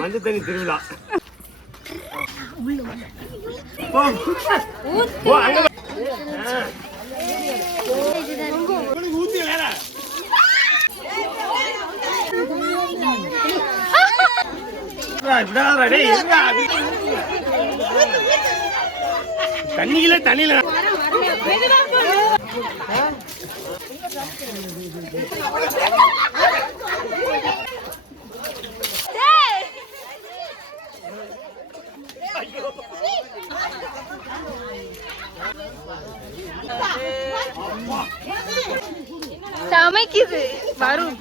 மஞ்சள் தண்ணி திருவிழா. தண்ணியில தண்ணியில சமைக்குது வரும்.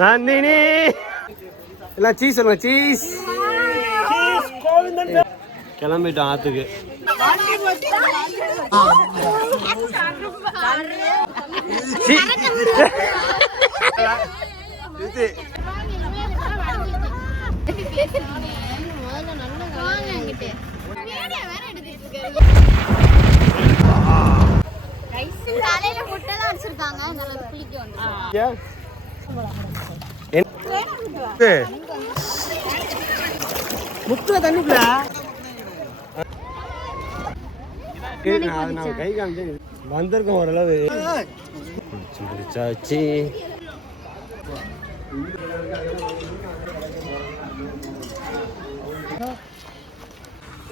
நந்தினி எல்லாம் சீஸ் சொல்லுங்க. சீஸ் கிளம்பிட்டோம் ஆத்துக்கு. முத்துல தண்ணிக்குள்ள கை காமிச்சு வந்திருக்கோம் ஓரளவு. பிடிச்சாச்சு.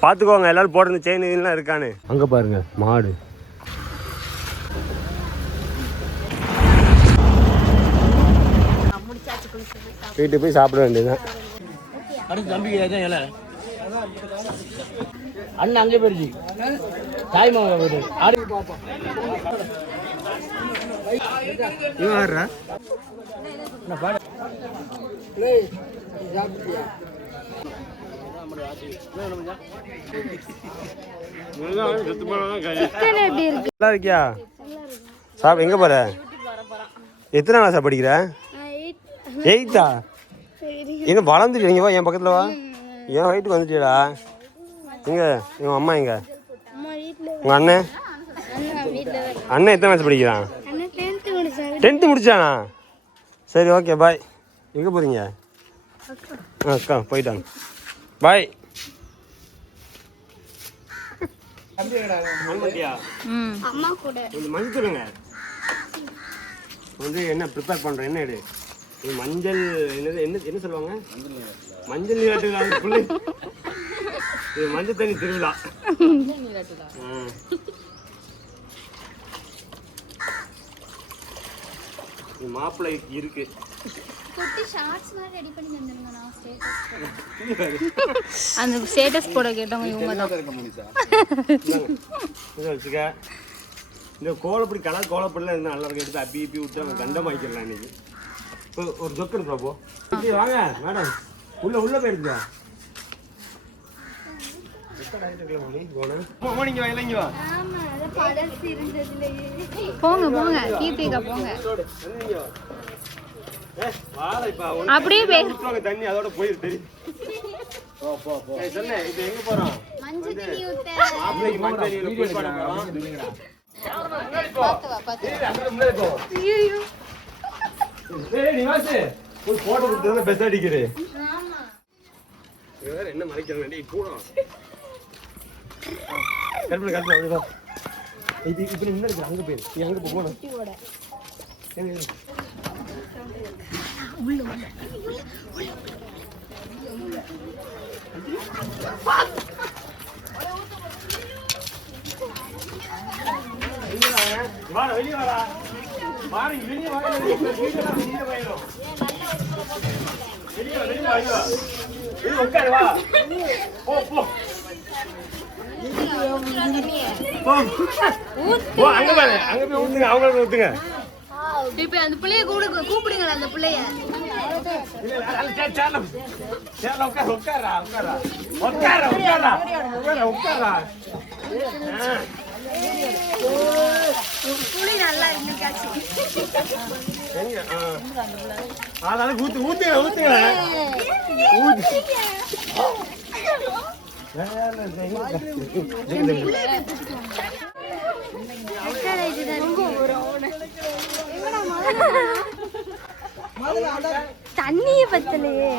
பார்த்துக்கோங்க எல்லாரும் போடுற செயின் இதெல்லாம் இருக்கான்னு. அங்கே பாருங்க மாடு. வீட்டுக்கு போய் சாப்பிட வேண்டியதுதான். அடுத்து தம்பிக்கு ஏதாவது இலை அண்ணன் அங்கே போயிடுச்சு. தாய் மாமா வீடு ஆடு பார்ப்போம். இவன் ஆடுறா இருக்கியா? சாப்பிட எங்க போற? எத்தனை நாளா படிக்கிற? 8ஆ? இன்னும் வளர்ந்துட்டீங்க. என் பக்கத்துல வா. என் வயிற்றுக்கு வந்துட்டியடா. எங்க எங்க அம்மா எங்க? உங்க அண்ணன் அண்ணன் எத்தனை கிளாஸ் படிக்கிறான்? 10th முடிச்சானா? சரி ஓகே பாய். எங்கே போகிறீங்க? அக்கா போயிட்டாங்க. பாய். மஞ்சளுங்க வந்து என்ன ப்ரிப்பேர் பண்ணுறேன். என்ன எடு மஞ்சள் என்னது என்ன சொல்லுவாங்க? மஞ்சள் நீராட்டு. இது மஞ்சள் தண்ணி திருவிழா. மாப்பிள்ளை இருக்கு. அந்த ஸ்டேட்டஸ் போட கேட்டவங்க இவங்க தான். இந்த கோலப்படி கலர் கோலப்படிலாம் இருந்தால் நல்லா இருக்கு. எடுத்து அப்பி இப்பி விட்டு கண்டமாக்கிடலாம் இன்னைக்கு. இப்போ ஒரு ஜொக்கு எடுத்துவா போ. வாங்க மேடம் உள்ள போயிடுங்க. போங்க போங்க கீர்த்திகா போங்க. அப்படியே தண்ணி அதோட போயிரு. சொல்லு இது எங்க போறோம்? போட்டோ கொடுத்து பெஸ்ட் அடிக்கிறேன். என்ன மறைக்கிறேன் கூட அப்படிதான். இப்படி முன்னாடி அங்க போயிரு. நீ அங்க போகணும். வெளியே வாடா. வெளியே உட்காரு வா. அங்க பாரு. அங்க போய் ஊத்துங்க. அவங்களுக்கு ஊத்துங்க. இப்ப அந்த பிள்ளைய கூப்பிடுங்க. அந்த பிள்ளைய புளி நல்லா இன்னைக்காச்சு. எங்க அதனால ஊத்துங்க ஊத்துங்க ஊத்து தண்ணிய பத்தலையே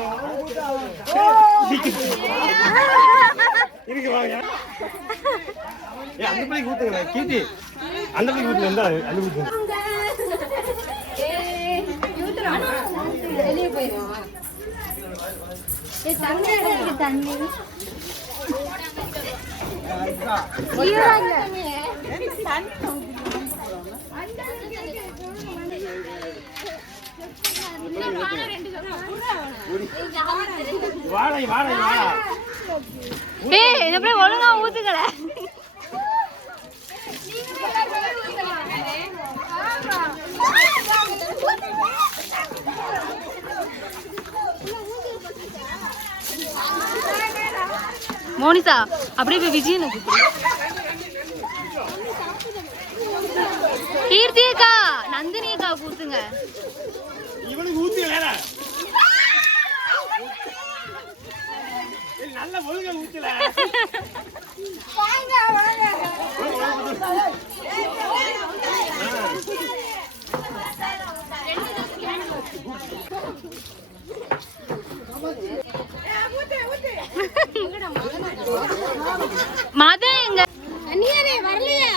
இருக்கு வாங்க அந்த பிள்ளைக்கு ஊத்துங்க கீட்டி அந்த பிள்ளைக்கு ஊத்துங்க இருந்தா அந்த ஊத்துங்க வெளியே போயிடுவா தண்ணி வாழை வாழை வாழை ஒழுங்கா ஊத்துக்கல மோனிசா அப்படியே போய் விஜயனை கீர்த்தி அக்கா நந்தினி அக்கா கூத்துங்க இவனுக்கு ஊத்தி வேற நல்ல ஒழுங்கா ஊத்தல மத எங்க வரலையா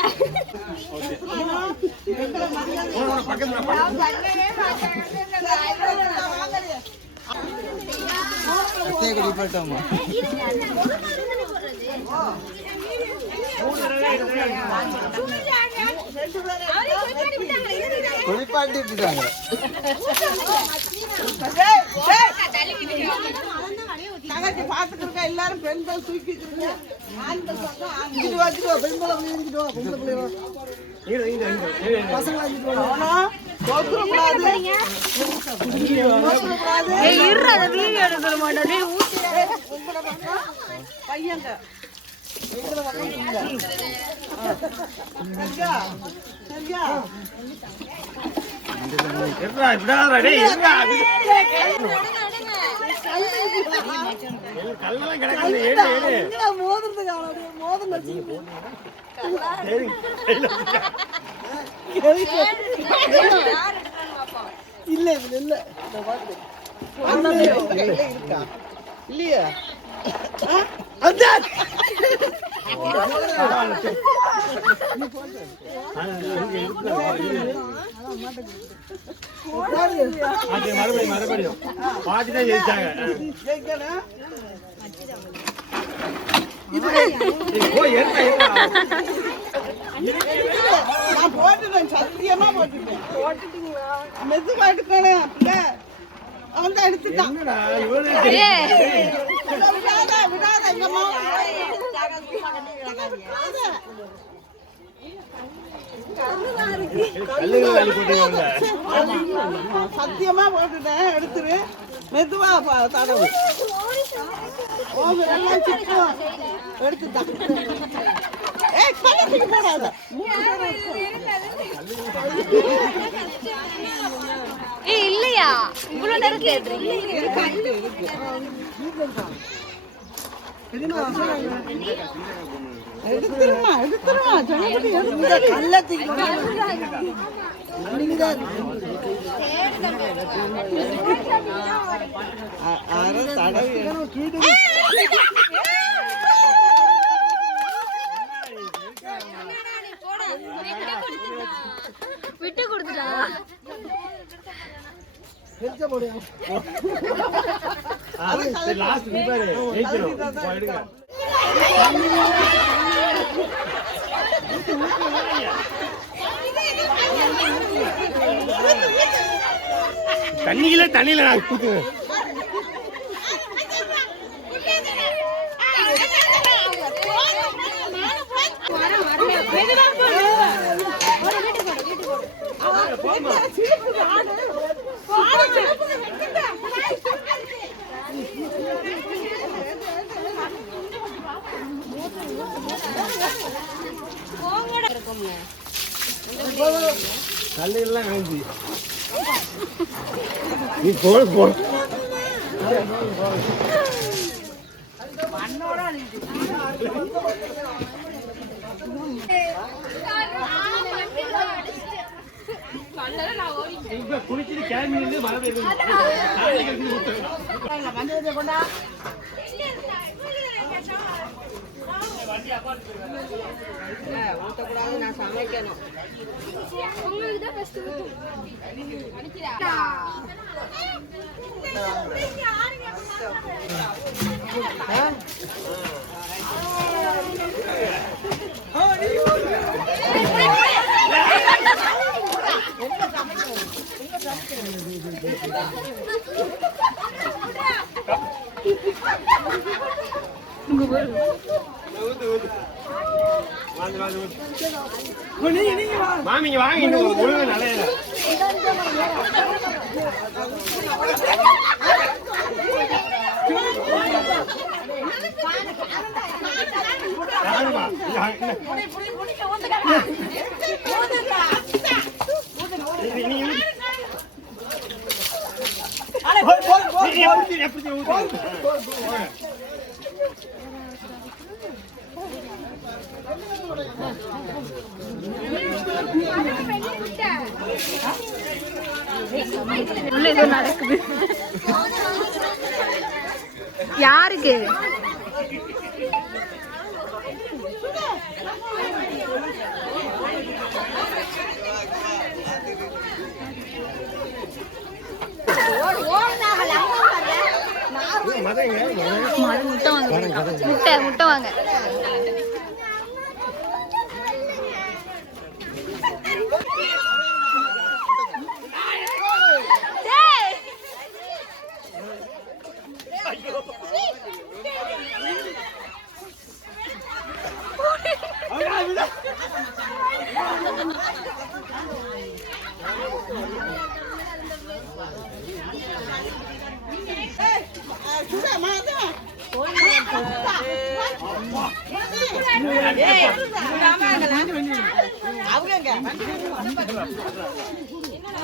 குளிப்பாட்டிட்டாங்க எல்லாரும் பெண்கள் தூக்கிட்டு பையங்க இல்ல இல்ல இருக்கா இல்லையா மறுபடியும் பாத்துதான் ஜெயிச்சாங்க நான் போட்டுட்டேன் சத்தியமா போட்டுட்டேன் மெது பாட்டுக்கணும் அவன் தான் எடுத்துட்டான் விடாத எங்க சத்தியமா போட்டுட்டேன் எடுத்துரு மெதுவா தடவு எடுத்துட்டான் போடாத இல்லையா இவ்வளவு நேரம் கேட்டுறீங்க எடுத்துருமா விட்டு கொடுத்துட்டா லாஸ்ட் எடுங்க தண்ணியில நான் கூத்துவேன் கல்லுலாம் வேண்டி நீ போ குளிச்சுட்டு கிளம்பி மழை பெய்யுது ஊத்தக்கூடாது, நான் சமைக்கணும். மாமிங்க வாங்க ஒழுங்கு நல்ல உள்ள ஏதோ நடக்குது. யாருக்கு? முட்டை வாங்க, முட்டை வாங்க.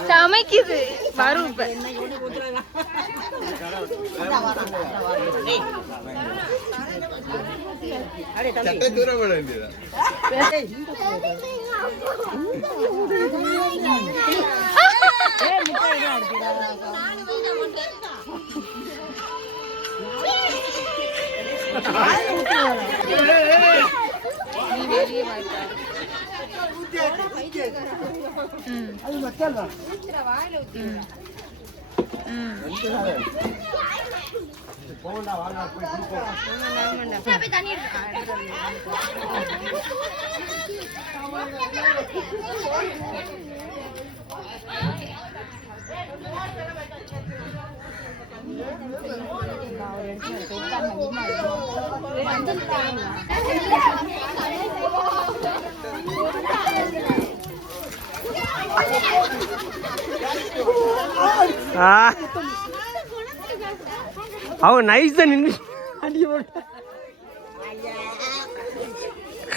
சமைக்குது வரும் இப்ப. அவன் நைஸா நின்று அடி போட்ட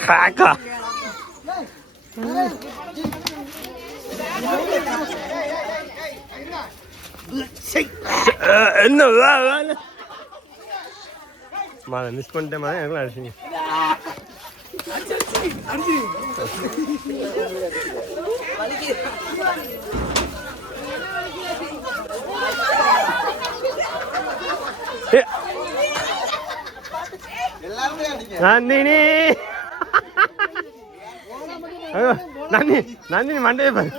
காக்கா என்ன மாலை மிஸ் பண்ணிட்டேன் மாதிரி எனக்குலாம் அடிச்சிங்க. நந்தினி நந்தினி மண்டையை பாரு.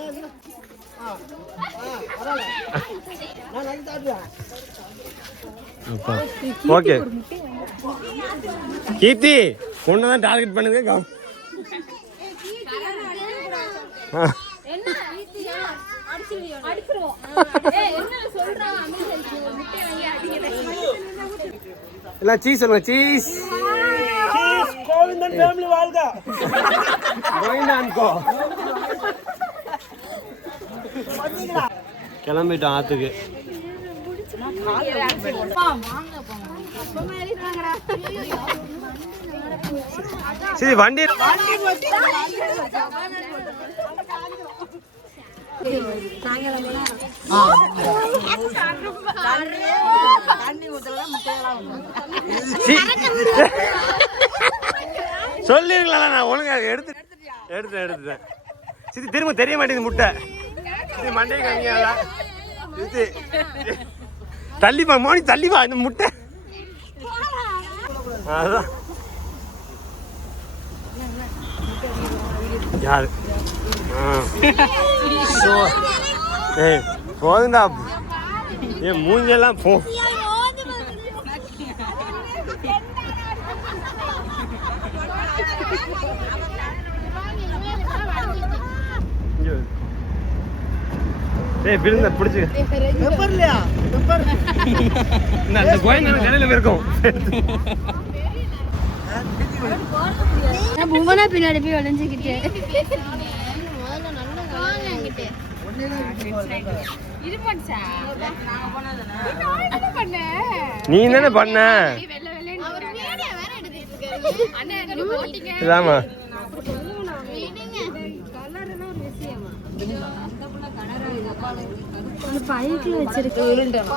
ஓகே கீர்த்தி ஒன்னுதான் டார்கெட் பண்ணுங்க. எல்லாம் சீஸ் சொல்லுங்க. சீஸ் கோவிந்தன் ஃபேமிலி வாழ்க. கோவிந்தான்கோ கிளம்பிட்டோம் ஆத்துக்கு. சரி வண்டி சொல்லிருக்கலாம், நான் ஒழுங்காக எடுத்துட்டேன். சித்தி திரும்ப தெரிய மாட்டேங்குது முட்டை. இது மண்டை காமிங்களா? இது தள்ளிப்பா மோனி, தள்ளிப்பா இந்த முட்டை. அதான் யாரு? போதுண்டா, ஏன் மூஞ்செல்லாம் போ. ஏய் பிரிந்த பிடிச்சு பெப்பர் இல்லையா? பெப்பர் இந்த கோயில்ல கடையில இருக்கும். நான் பூமனா பின்னாடி போய் ஒளிஞ்சிக்கிட்டு நீ தானே பண்ண? ஆமா பைக்ல வச்சிருக்கேன்.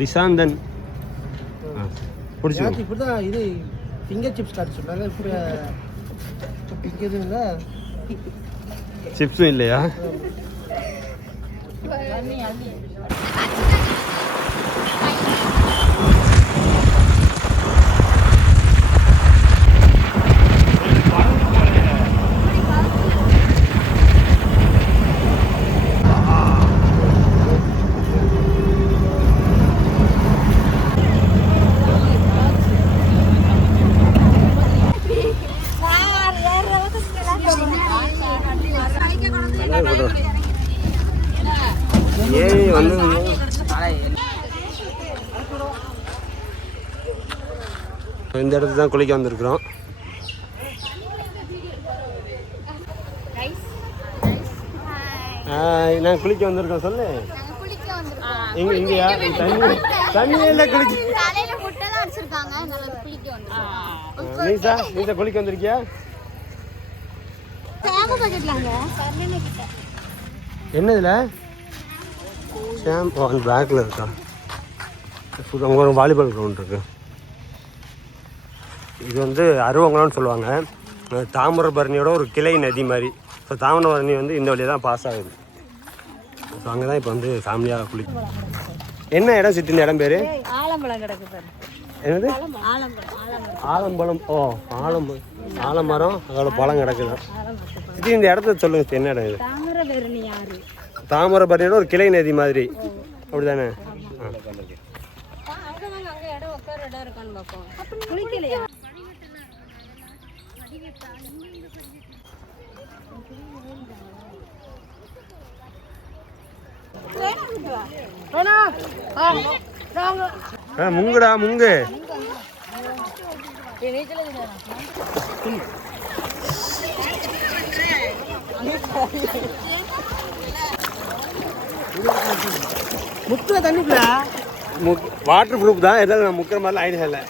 திசாந்தன் பிடிச்சி இப்படிதான் இது ஃபிங்கர் சிப்ஸ் காட்டு சொன்னாங்க. சிப்ஸும் இல்லையா? இந்த இடத்துல தான் குளிக்க வந்திருக்கிறோம். நான் குளிக்க வந்திருக்கோம். சொல்லு எங்க இங்கயா? தண்ணியில குளிக்க நீசா குளிக்க வந்திருக்கியா? என்னதுல ஷாம்பு அந்த பேக்கில் இருக்கா? அங்கே ஒரு வாலிபால் கிரவுண்ட் இருக்கு. இது வந்து அருவங்குளம்னு சொல்லுவாங்க. தாமிரபரணியோட ஒரு கிளை நதி மாதிரி. ஸோ தாமிரபரணி வந்து இந்த வழியாக தான் பாஸ் ஆகுது. ஸோ அங்கே தான் இப்போ வந்து ஃபேமிலியாக குளிக்கும். என்ன இடம் சித்தி? இந்த இடம் பேர் ஆலம்பழம் கிடக்கு பாரு. என்னது? ஆலம்பழம். ஓ ஆலமரம், அதோட பழம் கிடக்குது. சித்தி இந்த இடத்த சொல்லுங்க, என்ன இடம் இது? தாமிரபரணி ஆறு. தாமிரபரணியோட ஒரு கிளை நதி மாதிரி அப்படிதானே? முங்குடா முங்கு. முக்கிய தண்ணிக்குள்ள வாட்டர் ப்ரூஃப் தான். எதாவது நான் முக்கிற மாதிரிலாம் ஐடியா இல்லை.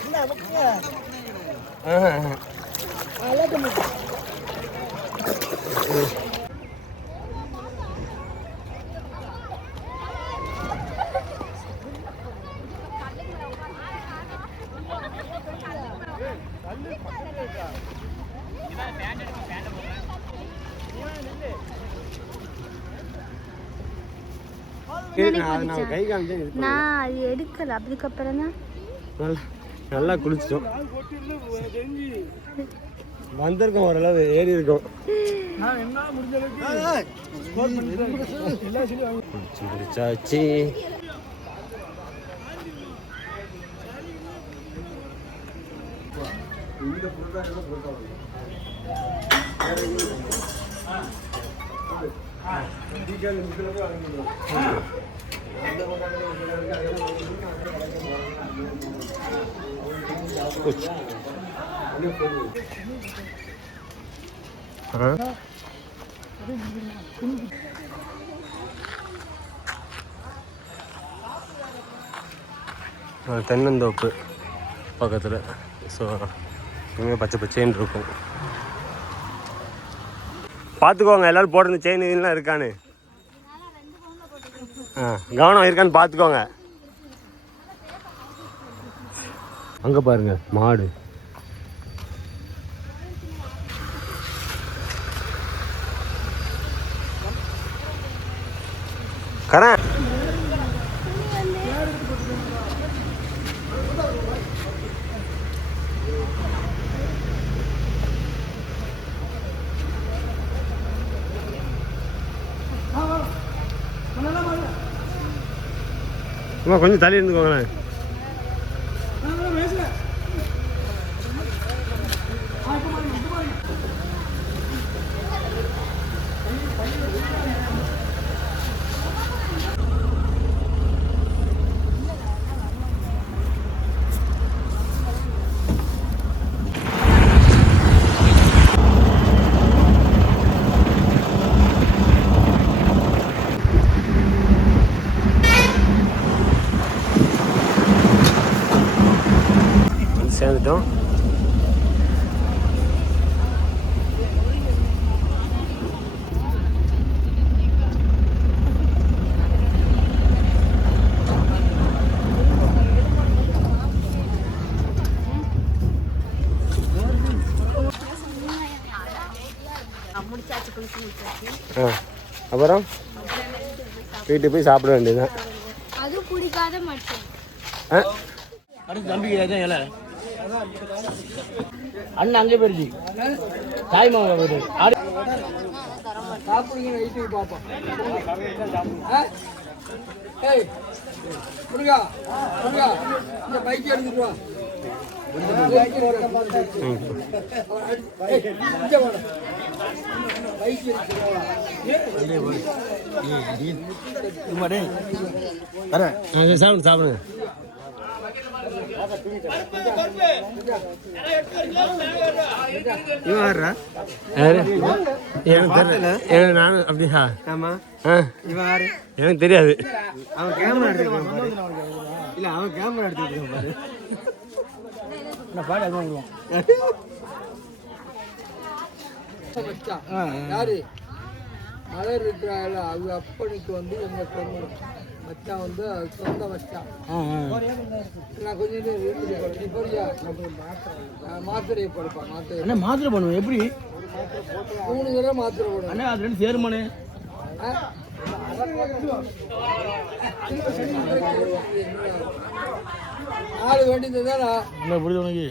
நான் அது எடுக்கல. அதுக்கப்புறம் தான் நல்லா குளிச்சிட்டோம், வந்திருக்கோம், ஓரளவு ஏறி இருக்கோம். குளிச்சாச்சு. தென்னந்தோப்பு பக்கத்தில். ஸோ இங்கே பச்சை பச்சைன்னு இருக்கும். பார்த்துக்கோங்க எல்லாரும் போடுற செயின் இதெல்லாம் இருக்கான்னு. கவனம் இருக்கான்னு பார்த்துக்கோங்க. அங்கே பாருங்க மாடு. கரண் கொஞ்சம் தள்ளி இருந்துக்கோங்களேன். சேர்ந்துட்டோம். அப்புறம் வீட்டுக்கு போய் சாப்பிட வேண்டியதுதான். அது பிடிக்காத மட்டும் அடுத்து தம்பிக்கு இலை அண்ணன் அங்கே போயிருச்சு. தாய் மாமா போயிட்டு சாப்பிடுங்க வீட்டுக்கு பார்ப்போம். முருகா முருகா இந்த பைக் எடுத்துட்டு வா. சாப்பிடுங்க சாப்பிடுங்க. நானும் அப்படியா? எனக்கு தெரியாது. அவன் கேமரா எடுத்துருக்கான். இல்ல அவன் கேமரா எடுத்துருக்கான் பாரு. பாடு அதுவும் யாரு மலர் இருக்கிறாள் அவங்க அப்பனுக்கு வந்து எங்க பொண்ணு மச்சான் வந்து சொந்த மச்சான். நான் கொஞ்சம் நீ போறியா? மாத்திரையை போடுப்பான். மாத்திரை பண்ணுவேன். எப்படி 3 தடவை மாத்திரை போடுவேன். அண்ணா அது 2 சேருமானே. நாலு வண்டி தானா புரியுது உனக்கு?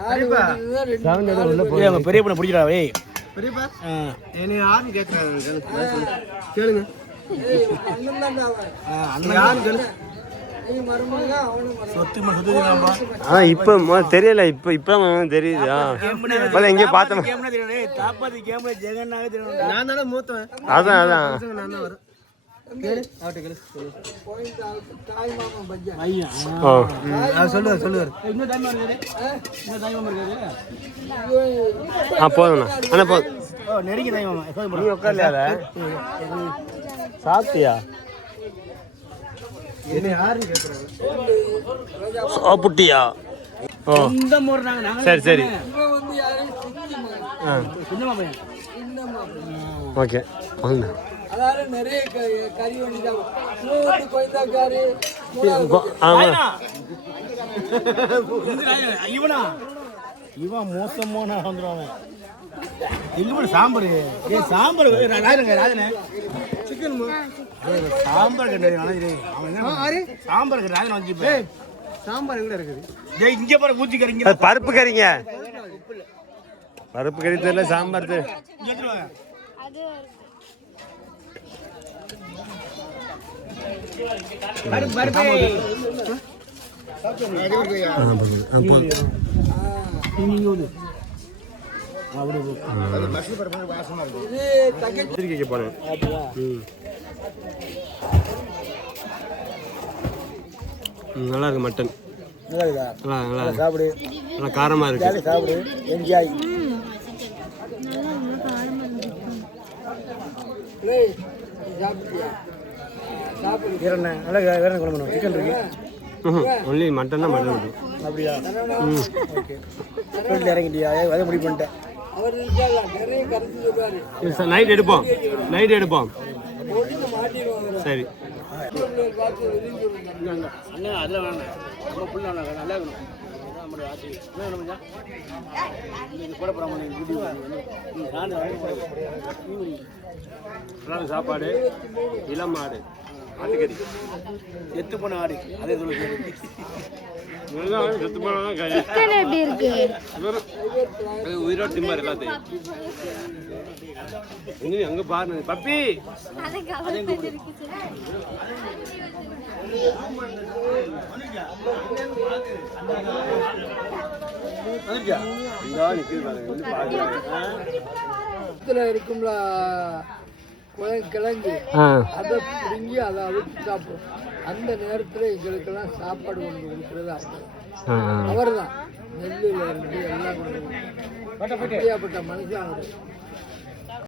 4 வண்டி தான். பெரிய பண்ண பிடிக்கிறா. வே பெரியப்பா என்ன யாருன்னு கேட்குறாங்க. கேளுங்க. இப்ப தெரியல. இப்ப தெரியுது. எங்க பார்த்தோம். நான் தானே மூத்தவன். அதான் அதான் சொல்லுவார். போதும்ண்ணா. அண்ணா போதும். நெருங்கி தாய் மாமா நீ உட்கார்ல சாப்பிட்டியா? என்ன யாருன்னு கேட்குறாங்க. சாப்பிட்டியா? ஓ சரி சரி. ஓகே வாங்க. அதாவது நிறைய கறி வண்டிதான். இவன் மோசமான வந்துடுவாங்க. எங்க சாம்பார் சாம்பார் ராஜனே சிக்கன் சாம்பார் சாம்பார் ராஜன் வந்து சாம்பார் எங்க இருக்குது? இங்க பாரு ஊத்தி கறிங்க. பருப்பு கறிங்க. பருப்பு கறி தெரியல. சாம்பார் போனேன். நல்லா இருக்கு மட்டன். நல்லா சாப்பிடு. நல்லா காரமா இருக்கு. சாப்பிடு. என்ஜாய். வேற குழம்பு சிக்கன் இருக்கு. ஒன்லி மட்டன் தான். மட்டன் மட்டும் அப்படியா? ஓகே. இறங்கிட்டியா? அதை முடிவு பண்ணிட்டேன். அவர் இருக்கால நிறைய கருத்து சொல்லுவாரு. நைட் எடுப்போம், நைட் எடுப்போம். போட்டு மாட்டிடுவாங்க. சரி பார்த்து வெளியே சொல்லுங்க. அண்ணன் அதில் வேணாம், நம்ம புள்ள வேணாம், நல்லா இருக்கணும். நம்மளுடைய ஆட்சி என்ன வேணும் மச்சான்? இது கூட அப்புறம் சாப்பாடு, இளம் ஆடு, ஆட்டுக்கறி, செத்து போன ஆடு அதே சொல்லுங்க. செத்து போனதான் கறி. சிக்கன் எப்படி இருக்கு? உயிரோடு திம்பார் எல்லாத்தையும். அங்க பாருங்க பப்பி. இருக்கும்ல கிழங்கு, அதை பிடுங்கி அதை அவிச்சு சாப்பிடும். அந்த நேரத்தில் எங்களுக்கெல்லாம் சாப்பாடு கொண்டு கொடுக்குறது அவர் தான். நெல்லில் இருந்து எல்லாம் கொண்டு கொடுக்கும். அப்படியாப்பட்ட மனுஷன் அவர்.